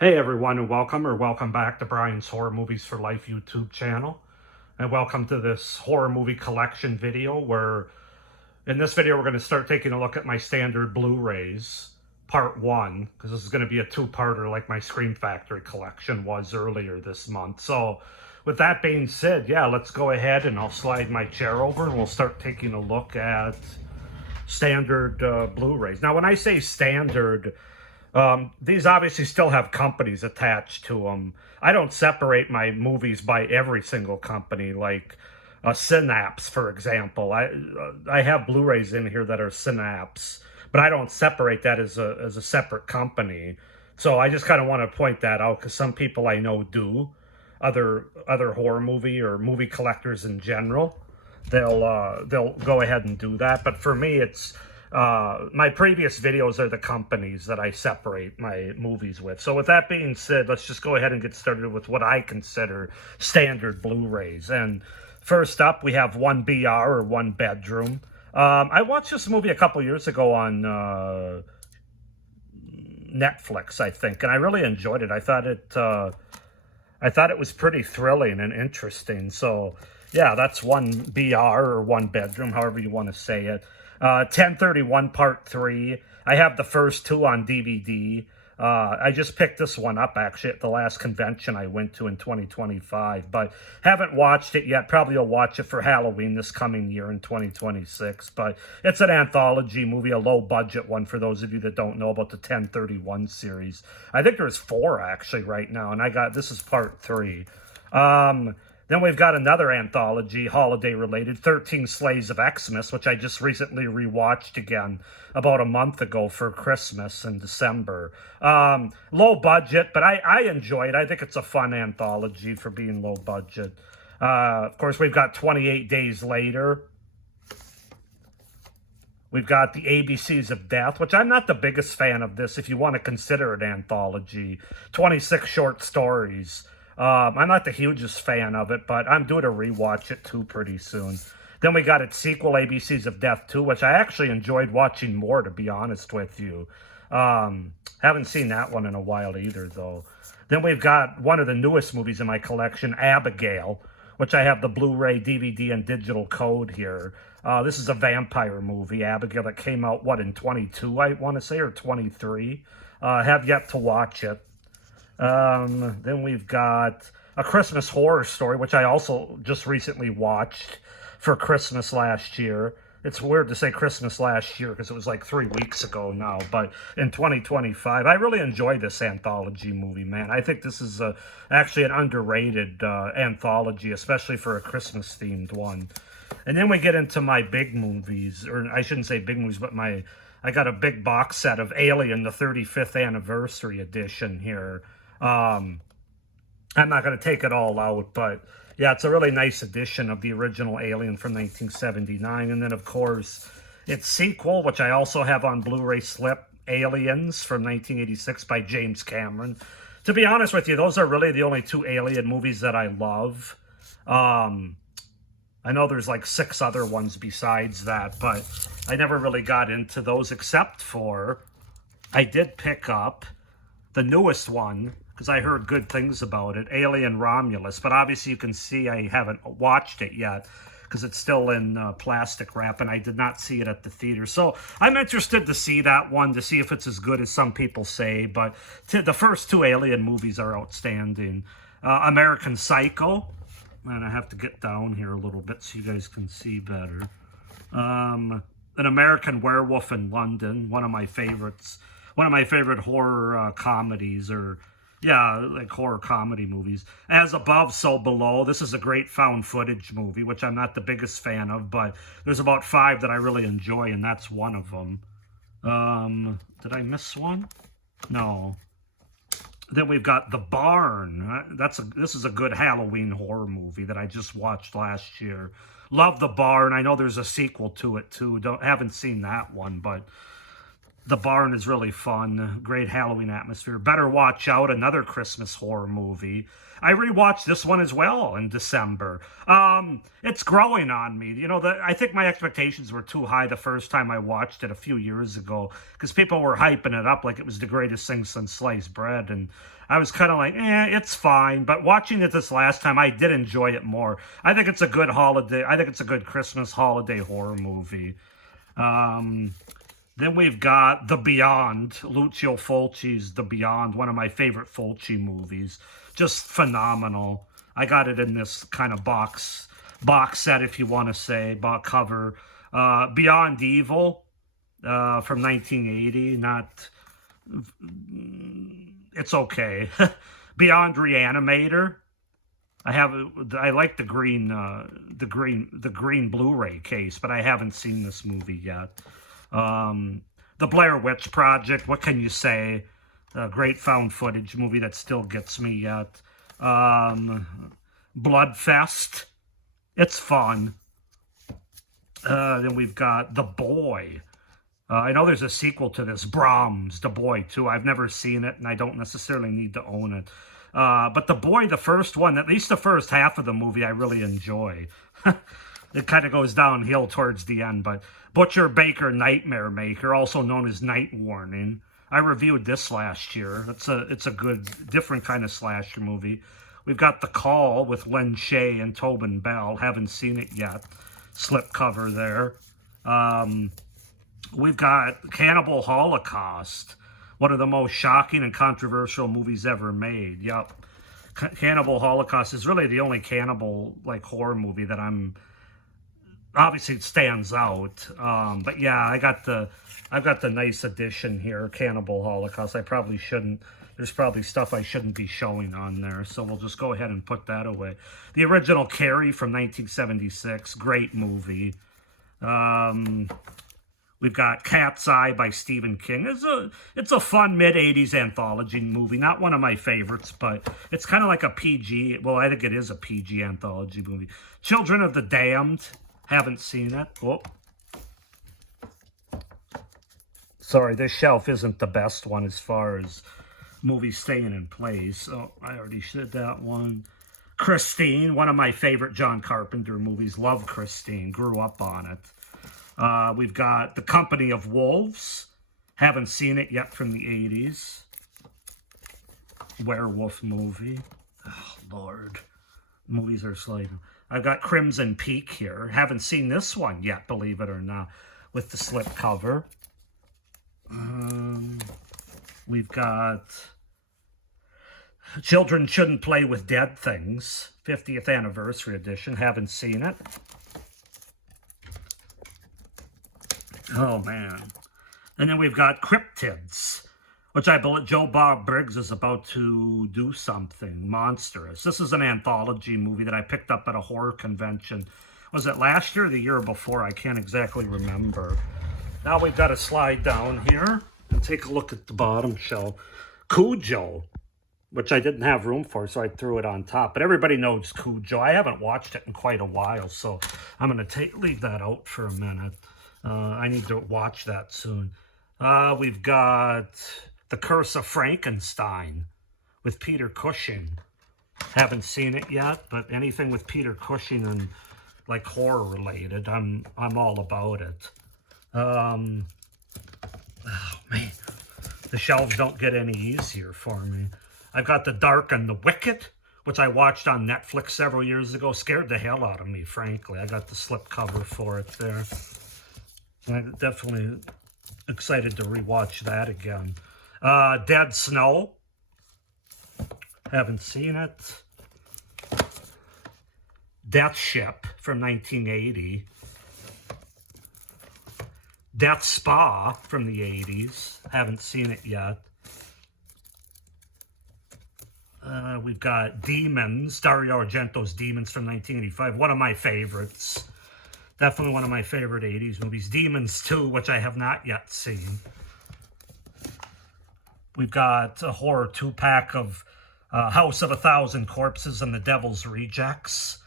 Hey everyone, and welcome back to Brian's Horror Movies for Life YouTube channel. And welcome to this horror movie collection video where in this video we're going to start taking a look at my standard Blu-Rays, part one, because this is going to be a two-parter like my Scream Factory collection was earlier this month. So with that being said, yeah, let's go ahead and I'll slide my chair over and we'll start taking a look at standard Blu-Rays. Now when I say standard, these obviously still have companies attached to them. I don't separate my movies by every single company, like Synapse, for example. I have Blu-rays in here that are Synapse, but I don't separate that as a separate company. So I just kind of want to point that out because some people I know do, other horror movie or movie collectors in general, they'll go ahead and do that. But for me, it's my previous videos are the companies that I separate my movies with. So with that being said, let's just go ahead and get started with what I consider standard Blu-rays. And first up, we have 1BR or One Bedroom. I watched this movie a couple years ago on Netflix, I think, and I really enjoyed it. I thought it was pretty thrilling and interesting. So yeah, that's 1BR or One Bedroom, however you want to say it. 1031 Part 3. I have the first two on DVD. I just picked this one up, actually, at the last convention I went to in 2025, but haven't watched it yet. Probably will watch it for Halloween this coming year in 2026, but it's an anthology movie, a low-budget one for those of you that don't know about the 1031 series. I think there's 4, actually, right now, and this is Part 3. Then we've got another anthology, holiday-related, 13 Slaves of Xmas, which I just recently rewatched again about a month ago for Christmas in December. Low budget, but I enjoy it. I think it's a fun anthology for being low budget. Of course, we've got 28 Days Later. We've got the ABCs of Death, which I'm not the biggest fan of this if you want to consider it anthology. 26 short stories. I'm not the hugest fan of it, but I'm due to rewatch it too pretty soon. Then we got its sequel, ABCs of Death 2, which I actually enjoyed watching more, to be honest with you. Haven't seen that one in a while either, though. Then we've got one of the newest movies in my collection, Abigail, which I have the Blu-ray, DVD, and digital code here. This is a vampire movie, Abigail, that came out, in 22, I want to say, or 23. Have yet to watch it. Then we've got A Christmas Horror Story, which I also just recently watched for Christmas last year. It's weird to say Christmas last year because it was like 3 weeks ago now, but in 2025. I really enjoyed this anthology movie, man. I think this is actually an underrated anthology, especially for a Christmas-themed one. And then we get into my big movies, or I shouldn't say big movies, but I got a big box set of Alien, the 35th Anniversary Edition here. I'm not going to take it all out, but yeah, it's a really nice edition of the original Alien from 1979. And then, of course, its sequel, which I also have on Blu-ray slip, Aliens from 1986 by James Cameron. To be honest with you, those are really the only 2 Alien movies that I love. I know there's like 6 other ones besides that, but I never really got into those except for I did pick up the newest one, because I heard good things about it, Alien Romulus. But obviously you can see I haven't watched it yet because it's still in plastic wrap, and I did not see it at the theater. So I'm interested to see that one, to see if it's as good as some people say. But the first 2 Alien movies are outstanding. American Psycho. And I have to get down here a little bit so you guys can see better. An American Werewolf in London, one of my favorites. One of my favorite horror comedies, or yeah, like horror comedy movies. As Above, So Below. This is a great found footage movie, which I'm not the biggest fan of, but there's about 5 that I really enjoy, and that's one of them. Did I miss one? No. Then we've got The Barn. This is a good Halloween horror movie that I just watched last year. Love The Barn. I know there's a sequel to it too. Haven't seen that one, but The Barn is really fun. Great Halloween atmosphere. Better Watch Out, another Christmas horror movie. I rewatched this one as well in December. It's growing on me. You know, I think my expectations were too high the first time I watched it a few years ago because people were hyping it up like it was the greatest thing since sliced bread, and I was kind of like, it's fine. But watching it this last time, I did enjoy it more. I think it's a good holiday. I think it's a good Christmas holiday horror movie. Then we've got The Beyond, Lucio Fulci's The Beyond, one of my favorite Fulci movies. Just phenomenal. I got it in this kind of box set, if you want to say, box cover. Beyond Evil from 1980. It's okay. Beyond Reanimator. I like the green Blu-Ray case, but I haven't seen this movie yet. The Blair Witch Project, what can you say? A great found footage movie that still gets me yet. Bloodfest, it's fun. Then we've got The Boy. I know there's a sequel to this, Brahms, The Boy, too. I've never seen it, and I don't necessarily need to own it. But The Boy, the first one, at least the first half of the movie, I really enjoy. It kind of goes downhill towards the end, but Butcher Baker Nightmare Maker, also known as Night Warning. I reviewed this last year. It's a good, different kind of slasher movie. We've got The Call with Len Shay and Tobin Bell. Haven't seen it yet. Slipcover there. We've got Cannibal Holocaust, one of the most shocking and controversial movies ever made. Yep. Cannibal Holocaust is really the only cannibal horror movie that obviously it stands out. But yeah, I've got the nice edition here, Cannibal Holocaust. I probably shouldn't. There's probably stuff I shouldn't be showing on there, so we'll just go ahead and put that away. The original Carrie from 1976, great movie. We've got Cat's Eye by Stephen King. It's a fun mid-'80s anthology movie. Not one of my favorites, but it's kind of like a PG. Well, I think it is a PG anthology movie. Children of the Damned. Haven't seen it. Oh. Sorry, this shelf isn't the best one as far as movies staying in place. Oh, I already said that one. Christine, one of my favorite John Carpenter movies. Love Christine. Grew up on it. We've got The Company of Wolves. Haven't seen it yet, from the 80s. Werewolf movie. Oh, Lord. Movies are sliding. I've got Crimson Peak here. Haven't seen this one yet, believe it or not, with the slipcover. We've got Children Shouldn't Play with Dead Things, 50th Anniversary Edition. Haven't seen it. Oh, man. And then we've got Cryptids, which I believe Joe Bob Briggs is about to do something monstrous. This is an anthology movie that I picked up at a horror convention. Was it last year or the year before? I can't exactly remember. Now we've got to slide down here and take a look at the bottom shelf. Cujo, which I didn't have room for, so I threw it on top. But everybody knows Cujo. I haven't watched it in quite a while, so I'm going to leave that out for a minute. I need to watch that soon. We've got The Curse of Frankenstein with Peter Cushing. Haven't seen it yet, but anything with Peter Cushing and horror related, I'm all about it. Oh man, the shelves don't get any easier for me. I've got The Dark and the Wicked, which I watched on Netflix several years ago. Scared the hell out of me, frankly. I got the slipcover for it there. I'm definitely excited to rewatch that again. Dead Snow. Haven't seen it. Death Ship from 1980. Death Spa from the 80s. Haven't seen it yet. We've got Demons. Dario Argento's Demons from 1985. One of my favorites. Definitely one of my favorite 80s movies. Demons 2, which I have not yet seen. We've got a horror 2-pack of House of a Thousand Corpses and The Devil's Rejects.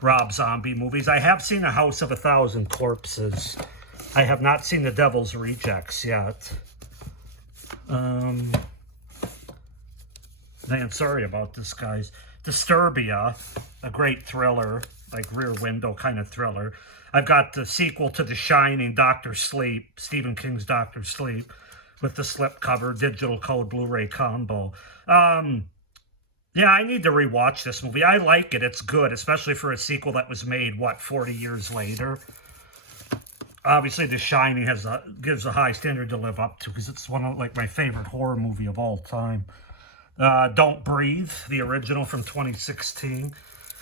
Rob Zombie movies. I have seen A House of a Thousand Corpses. I have not seen The Devil's Rejects yet. Um, Man, sorry about this, guys. Disturbia, a great thriller, like Rear Window kind of thriller. I've got the sequel to The Shining, Doctor Sleep, Stephen King's Doctor Sleep, with the slipcover, digital code, Blu-ray combo. Yeah, I need to rewatch this movie. I like it. It's good, especially for a sequel that was made, what, 40 years later? Obviously, The Shining gives a high standard to live up to because it's one of like my favorite horror movie of all time. Don't Breathe, the original from 2016.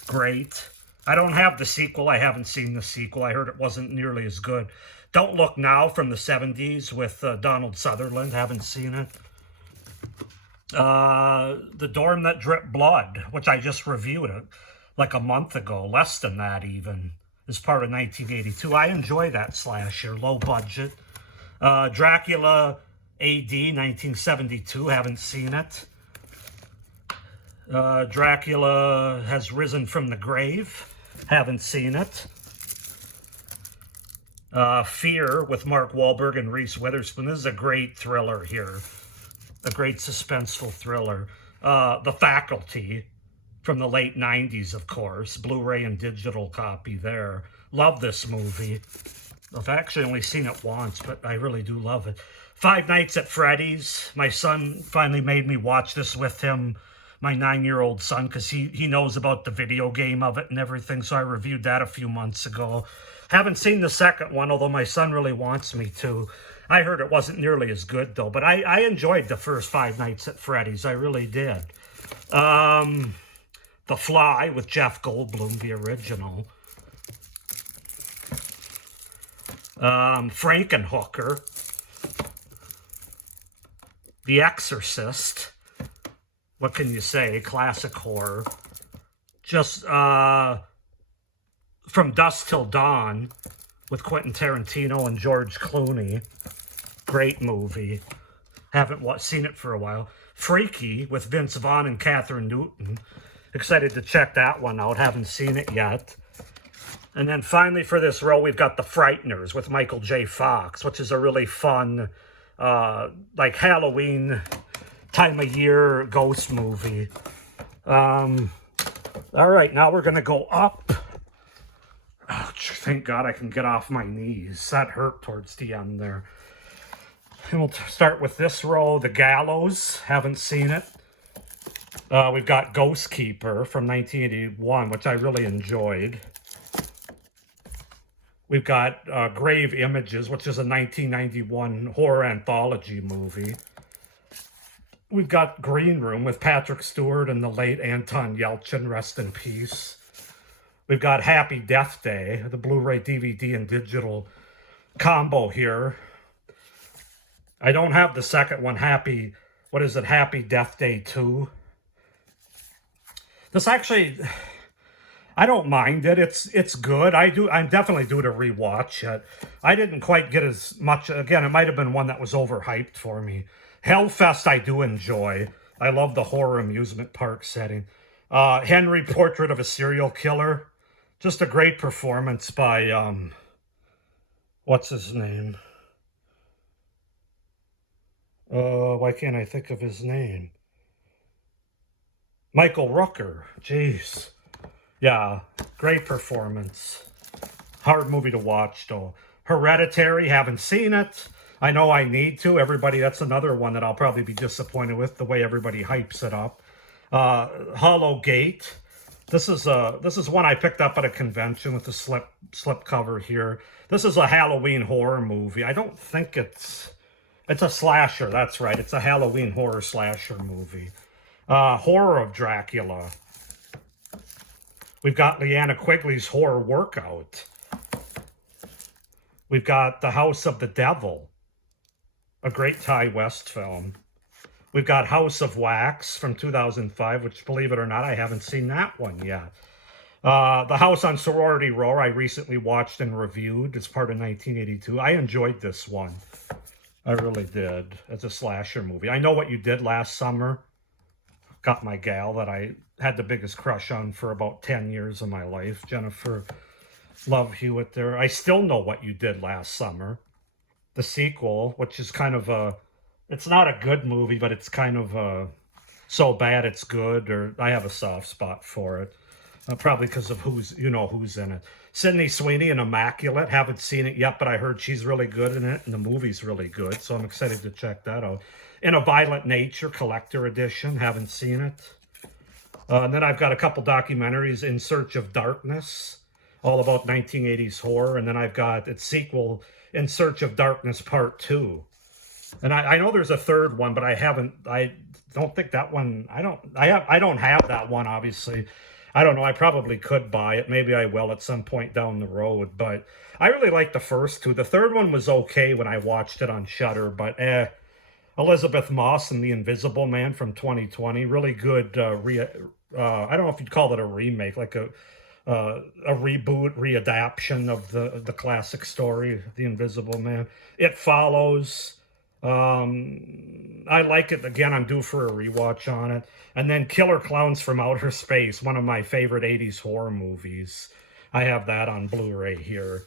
Great. I don't have the sequel. I haven't seen the sequel. I heard it wasn't nearly as good. Don't Look Now from the 70s with Donald Sutherland. Haven't seen it. The Dorm That Dripped Blood, which I just reviewed like a month ago, less than that even, is part of 1982. I enjoy that slasher, low budget. Dracula AD 1972, haven't seen it. Dracula Has Risen from the Grave, haven't seen it. Fear with Mark Wahlberg and Reese Witherspoon. This is a great thriller here. A great suspenseful thriller. The Faculty from the late 90s, of course. Blu-ray and digital copy there. Love this movie. I've actually only seen it once, but I really do love it. Five Nights at Freddy's. My son finally made me watch this with him, my 9-year-old son, because he knows about the video game of it and everything, so I reviewed that a few months ago. Haven't seen the second one, although my son really wants me to. I heard it wasn't nearly as good, though, but I enjoyed the first Five Nights at Freddy's. I really did. The Fly with Jeff Goldblum, the original. Frankenhooker. The Exorcist. What can you say? Classic horror. Just From Dusk Till Dawn with Quentin Tarantino and George Clooney. Great movie. Haven't seen it for a while. Freaky with Vince Vaughn and Catherine Newton. Excited to check that one out. Haven't seen it yet. And then finally for this row, we've got The Frighteners with Michael J. Fox, which is a really fun, like Halloween time of year ghost movie. All right, now we're going to go up. Oh, thank God I can get off my knees. That hurt towards the end there. And we'll start with this row, The Gallows. Haven't seen it. We've got Ghost Keeper from 1981, which I really enjoyed. We've got Grave Images, which is a 1991 horror anthology movie. We've got Green Room with Patrick Stewart and the late Anton Yelchin, rest in peace. We've got Happy Death Day, the Blu-ray, DVD, and digital combo here. I don't have the second one, Happy Death Day 2. This actually, I don't mind it. It's good. I'm definitely due to rewatch it. I didn't quite get as much. Again, it might have been one that was overhyped for me. Hellfest I do enjoy. I love the horror amusement park setting. Henry, Portrait of a Serial Killer. Just a great performance by, what's his name? Why can't I think of his name? Michael Rooker. Jeez. Yeah, great performance. Hard movie to watch, though. Hereditary, haven't seen it. I know I need to. Everybody, that's another one that I'll probably be disappointed with, the way everybody hypes it up. Hollow Gate. This is one I picked up at a convention with the slip cover here. This is a Halloween horror movie. I don't think it's a slasher. That's right. It's a Halloween horror slasher movie. Horror of Dracula. We've got Leanna Quigley's Horror Workout. We've got The House of the Devil, a great Ty West film. We've got House of Wax from 2005, which, believe it or not, I haven't seen that one yet. The House on Sorority Row, I recently watched and reviewed. It's part of 1982. I enjoyed this one. I really did. It's a slasher movie. I Know What You Did Last Summer. Got my gal that I had the biggest crush on for about 10 years of my life, Jennifer Love Hewitt there. I Still Know What You Did Last Summer. The sequel, which is kind of a It's not a good movie, but it's kind of so bad it's good, or I have a soft spot for it. Probably because of who's in it. Sydney Sweeney in Immaculate. Haven't seen it yet, but I heard she's really good in it, and the movie's really good, so I'm excited to check that out. In a Violent Nature Collector Edition. Haven't seen it. And then I've got a couple documentaries, In Search of Darkness, all about 1980s horror. And then I've got its sequel, In Search of Darkness Part 2. And I know there's a third one, but I don't think that one, I don't have that one, obviously. I don't know, I probably could buy it. Maybe I will at some point down the road. But I really like the first two. The third one was okay when I watched it on Shudder, but Elizabeth Moss and The Invisible Man from 2020, really good. I don't know if you'd call it a remake, like a reboot, readaptation of the classic story, The Invisible Man. It Follows. I like it. Again, I'm due for a rewatch on it. And then Killer Clowns from Outer Space, one of my favorite 80s horror movies. I have that on Blu-ray here.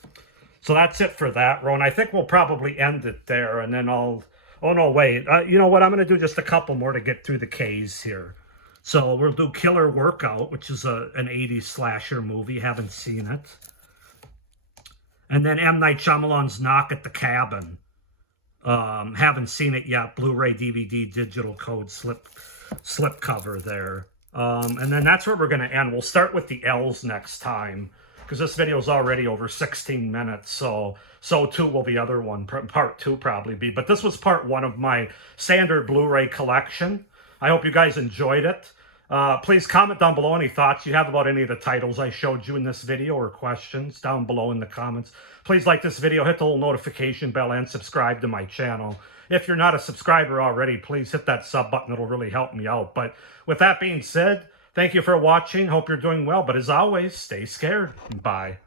So that's it for that, Ron. I think we'll probably end it there, and then I'll... Oh, no, wait. You know what? I'm going to do just a couple more to get through the K's here. So we'll do Killer Workout, which is an 80s slasher movie. Haven't seen it. And then M. Night Shyamalan's Knock at the Cabin. Haven't seen it yet. Blu-ray, DVD, digital code, slip cover there. And then that's where we're going to end. We'll start with the L's next time, because this video is already over 16 minutes, so too will the other one, part 2 probably be. But this was part 1 of my standard Blu-ray collection. I hope you guys enjoyed it. Please comment down below any thoughts you have about any of the titles I showed you in this video, or questions down below in the comments. Please like this video, hit the little notification bell, and subscribe to my channel. If you're not a subscriber already, please hit that sub button. It'll really help me out. But with that being said, thank you for watching. Hope you're doing well. But as always, stay scared. Bye.